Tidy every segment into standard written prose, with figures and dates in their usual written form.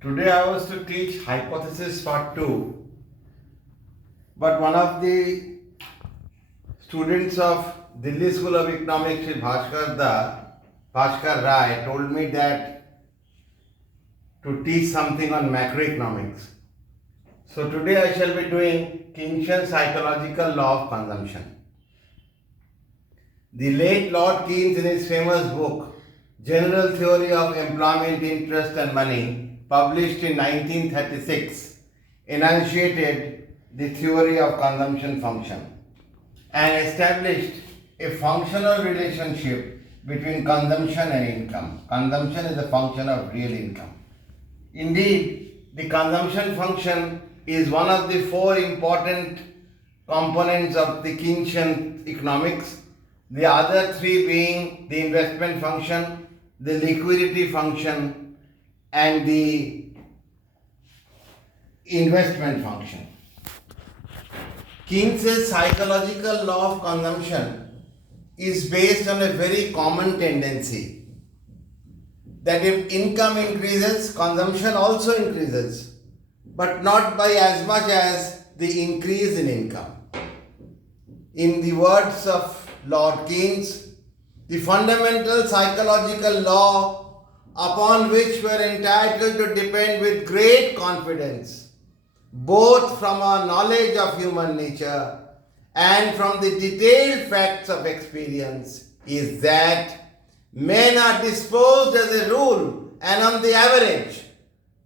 Today I was to teach hypothesis part 2, but one of the students of Delhi School of Economics, Shri Bhaskar Rai, told me that to teach something on macroeconomics. So today I shall be doing Keynesian psychological law of consumption. The late Lord Keynes, in his famous book General Theory of Employment, Interest and Money, published in 1936, enunciated the theory of consumption function and established a functional relationship between consumption and income. Consumption is a function of real income. Indeed, the consumption function is one of the four important components of the Keynesian economics, the other three being the investment function, the liquidity function, and the investment function. Keynes' psychological law of consumption is based on a very common tendency that if income increases, consumption also increases, but not by as much as the increase in income. In the words of Lord Keynes, the fundamental psychological law upon which we are entitled to depend with great confidence, both from our knowledge of human nature and from the detailed facts of experience, is that men are disposed as a rule and on the average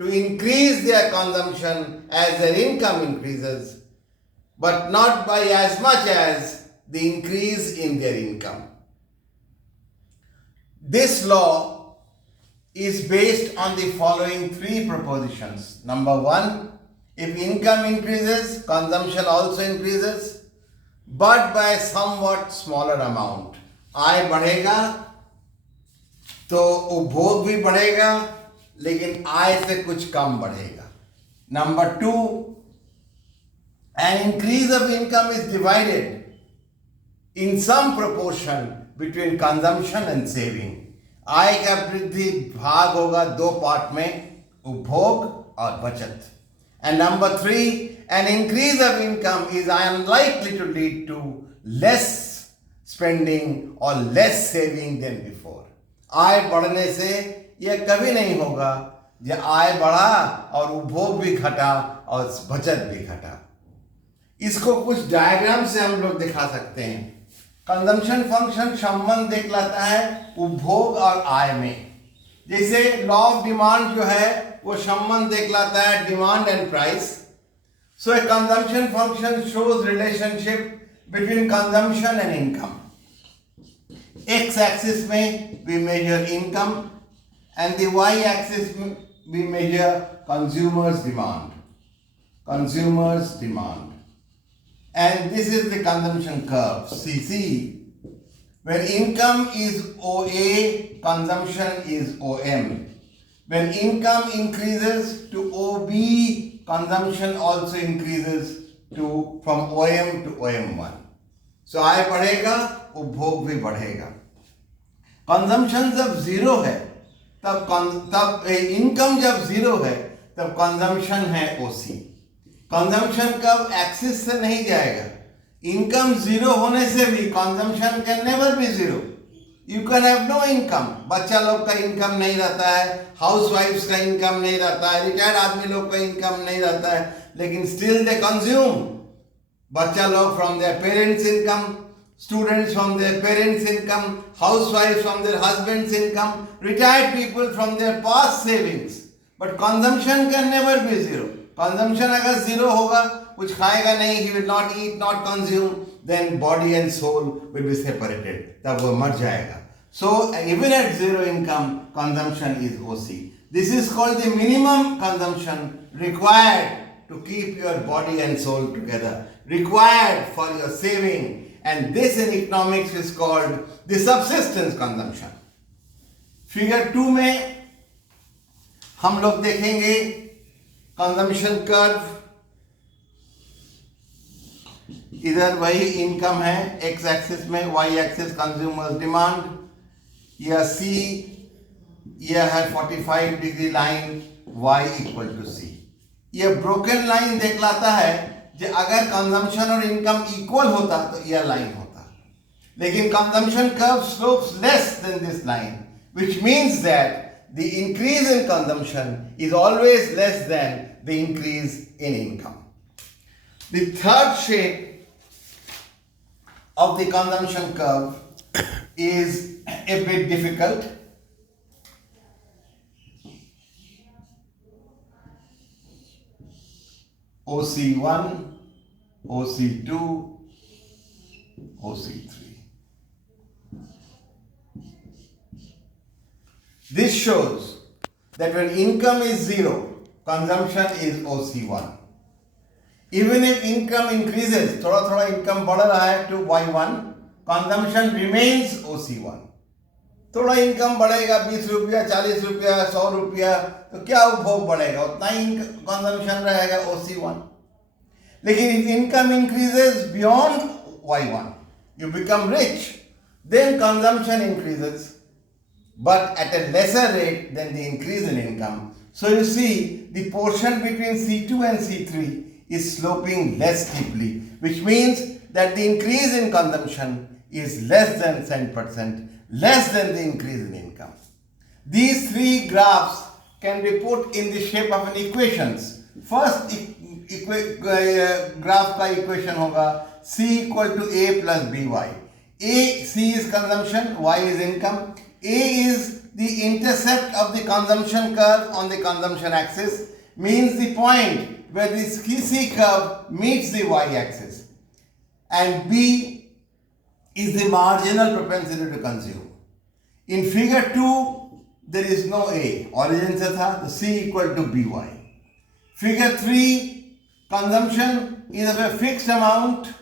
to increase their consumption as their income increases, but not by as much as the increase in their income. This law is based on the following three propositions. Number one, if income increases, consumption also increases, but by a somewhat smaller amount. आय बढ़ेगा तो उपभोग भी बढ़ेगा, लेकिन आय से कुछ कम बढ़ेगा. Number two, an increase of income is divided in some proportion between consumption and saving. आय का वृद्धि भाग होगा दो पार्ट में, उपभोग और बचत. And number three, an increase of income is unlikely to lead to less spending or less saving than before. आय बढ़ने से यह कभी नहीं होगा जब आय बढ़ा और उपभोग भी घटा और बचत भी घटा. इसको कुछ डायग्राम से हम लोग दिखा सकते हैं. कंजम्पशन फंक्शन संबंध दिखलाता है उपभोग और आय में. जैसे लॉ ऑफ डिमांड जो है वो संबंध दिखलाता है demand and price. So a consumption function shows relationship between consumption and income. X axis में we measure income and the y axis में we measure consumers demand. Consumers demand. And this is the consumption curve, CC, where income is OA, consumption is OM. When income increases to OB, consumption also increases from OM to OM1. So आय बढ़ेगा, उपभोग भी बढ़ेगा. Consumption जब zero है तब income जब zero है तब कंजम्पशन है OC. कंजम्पशन कब एक्सिस से नहीं जाएगा. इनकम जीरो होने से भी consumption can never be zero. You can have no income. बच्चा लोग का इनकम नहीं रहता है, हाउस वाइफ्स का इनकम नहीं रहता है, रिटायर्ड आदमी लोग का इनकम नहीं रहता है, लेकिन स्टिल दे कंज्यूम. बच्चा लोग from their parents income, students from their parents income, housewife from their husbands income, retired people from their past savings. But consumption can never be zero. Consumption अगर zero होगा, कुछ खाएगा नहीं, he will not eat, not consume, then body and soul will be separated. तब वो मर जाएगा. So even at zero income, consumption is OC. This is called the minimum consumption required to keep your body and soul together, required for your saving, and this in economics is called the subsistence consumption. Figure 2 में हम लोग देखेंगे consumption curve. इधर वही income है x axis में, y axis consumers demand. यह C ये है 45 degree line y equal to C. ये ब्रोकन लाइन दिखलाता है कि अगर कंजम्पशन और इनकम इक्वल होता तो यह लाइन होता, लेकिन consumption curve slopes less than this line, which means that the increase in consumption is always less than the increase in income. The third shape of the consumption curve is a bit difficult. OC1, OC2, OC3. This shows that when income is zero, consumption is OC1. Even if income increases, थोड़ा income बढ़ रहा है to Y1, consumption remains OC1. थोड़ा income बढ़ेगा 20 रुपया, 40 रुपया, 100 रुपया, तो क्या उपभोग बढ़ेगा, उतना ही कंजम्पशन रहेगा OC1. लेकिन if income increases beyond Y1, you become rich, then consumption increases, but at a lesser rate than the increase in income. So you see, the portion between C2 and C3 is sloping less steeply, which means that the increase in consumption is less than 10%, less than the increase in income. These three graphs can be put in the shape of an equations. First graph का equation होगा C equal to A plus BY. C is consumption, Y is income. A is the intercept of the consumption curve on the consumption axis, means the point where the C curve meets the y-axis, and B is the marginal propensity to consume. In figure 2, there is no A, origin se tha, so C equal to BY. Figure 3, consumption is of a fixed amount,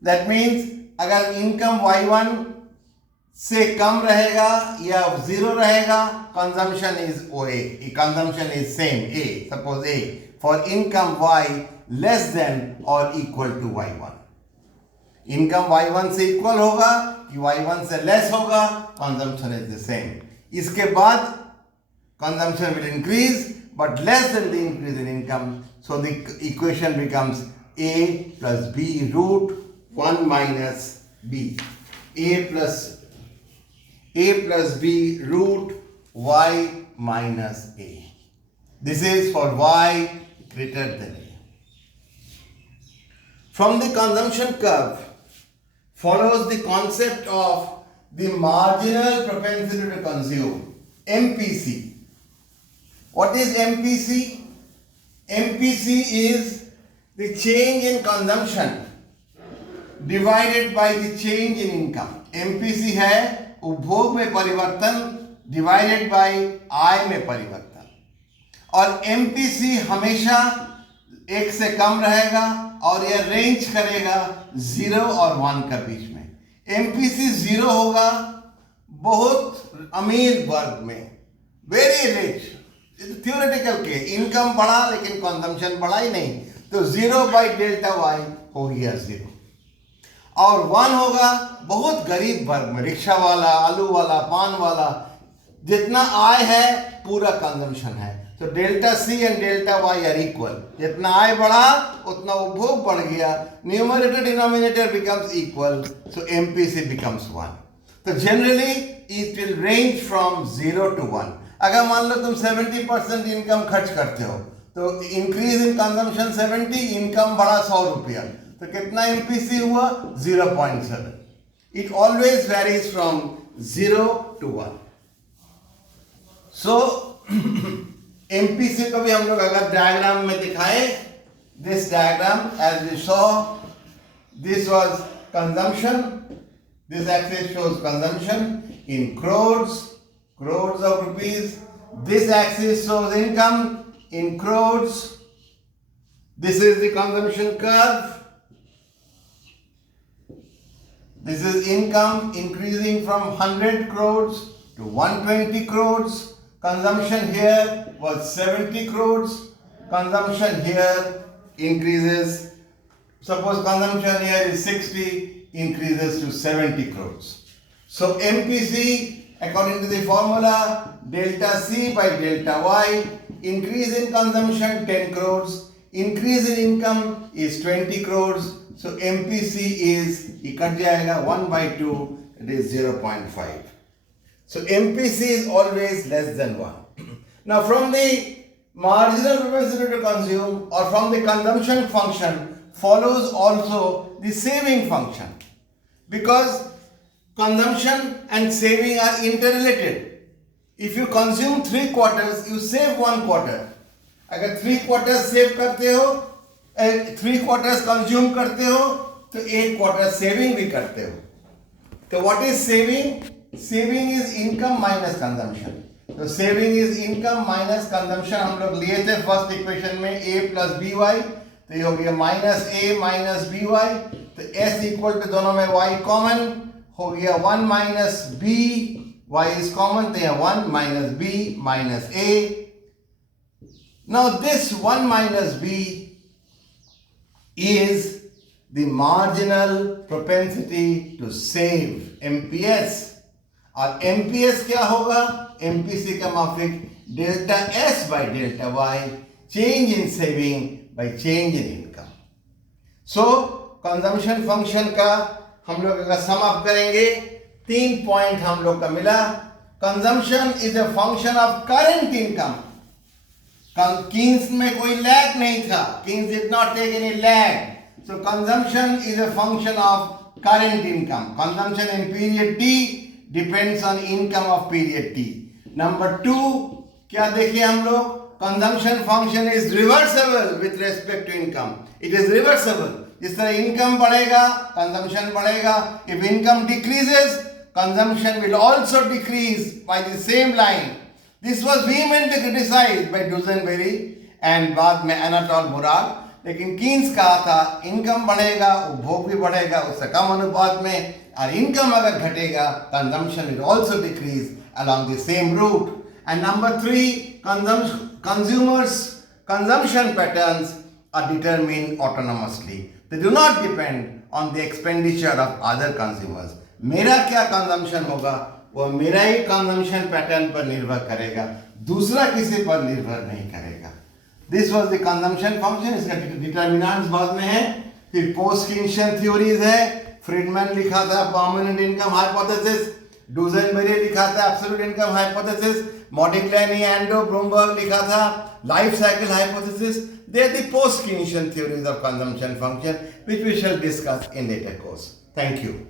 that means agar income Y1 से कम रहेगा या zero रहेगा, consumption is OA, consumption is same A, suppose A, for income Y less than or equal to Y1. Income Y1 से equal होगा कि Y1 से less होगा, consumption is the same. इसके बाद consumption will increase but less than the increase in income, so the equation becomes A plus B root 1 minus B. A plus B root y minus A. This is for y greater than A. From the consumption curve follows the concept of the marginal propensity to consume, MPC. What is MPC? MPC is the change in consumption divided by the change in income. MPC है उपभोग में परिवर्तन divided by आय में परिवर्तन, और MPC हमेशा 1 से कम रहेगा और यह रेंज करेगा 0 और 1 के बीच में. MPC 0 होगा बहुत अमीर वर्ग में, वेरी रिच, थ्योरेटिकल के, इनकम बढ़ा लेकिन कंजम्पशन बढ़ा ही नहीं, तो 0 बाई डेल्टा वाई हो गया 0. और 1 होगा बहुत गरीब वर्ग में, रिक्शा वाला, आलू वाला, पान वाला, जितना आय है पूरा कंजम्पशन है. तो delta C and delta Y are equal. जितना आय बढ़ा उतना उपभोग बढ़ गया, numerator denominator becomes equal, so MPC becomes 1. तो generally it will range from 0 to 1. अगर मान लो तुम 70% इनकम खर्च करते हो तो इंक्रीज इन कंजम्पशन 70, इनकम बढ़ा 100 रुपया, तो कितना एमपीसी हुआ 0.7. It always varies from 0 to 1. So MPC को भी हम लोग अगर डायग्राम में दिखाएं, this diagram as we saw, this was consumption, this axis shows consumption in crores of rupees, this axis shows income in crores, this is the consumption curve, this is income increasing from 100 crores to 120 crores, consumption here was 70 crores, consumption here increases, suppose consumption here is 60, increases to 70 crores. So MPC according to the formula delta C by delta Y. Increase in consumption 10 crores, increase in income is 20 crores. So MPC is, ये cut जाएगा 1 by 2, it is 0.5. So MPC is always less than 1. Now from the marginal propensity to consume or from the consumption function follows also the saving function, because consumption and saving are interrelated. If you consume 3 quarters, you save 1 quarter. अगर 3 quarters save करते हो, 3 quarters consume करते हो, तो 8 quarters saving भी करते हो. तो what is saving? Saving is income minus consumption. तो saving is income minus consumption हम लोग लिए थे फर्स्ट इक्वेशन में a plus by, तो ये हो गया minus a minus by. तो s इक्वल टू दोनों में y कॉमन हो गया 1 minus b, y is common, तो यहाँ 1 minus b minus a. Now this 1 minus b is the marginal propensity to save, MPS. और MPS क्या होगा? MPC का माफिक delta S by delta Y, change in saving by change in income. So consumption function का हम लोग अगर sum up करेंगे 3 पॉइंट हम लोग का मिला. Consumption is a function of current income. Keynes में कोई लैग नहीं था. Keynes did not take any lag. So consumption is a function of current income. Consumption in period T depends on income of period T. Number 2, क्या देखिए हम लोग? Consumption function is reversible with respect to income. It is reversible. जिस तरह income बढ़ेगा, consumption बढ़ेगा. If income decreases, consumption will also decrease by the same line. This was vehemently criticized by Dusenberry and बाद में Anatole Murad. लेकिन Keynes कहा था income बढ़ेगा, उपभोग भी बढ़ेगा उससे कम अनुपात में, और इनकम अगर घटेगा consumption will also decrease along the same route. And number 3, consumers' consumption patterns are determined autonomously. They do not depend on the expenditure of other consumers. मेरा क्या कंजम्पशन होगा वो मेरा ही कंजम्पशन पैटर्न पर निर्भर करेगा, दूसरा किसी पर निर्भर नहीं करेगा. This was the consumption function. इसका डिटर्मिनेंट्स बाद में है. फिर पोस्ट कीन्शियन थ्योरीज है. फ्रीडमैन लिखा था परमानेंट इनकम हाइपोथेसिस. डुसेनबेरी लिखा था एब्सोल्यूट इनकम हाइपोथेसिस. मॉडिग्लिनी, एंडो, ब्रूमबर्ग लिखा था life cycle hypothesis. They are the post Keynesian theories of consumption function, which we shall discuss in later course. Thank you.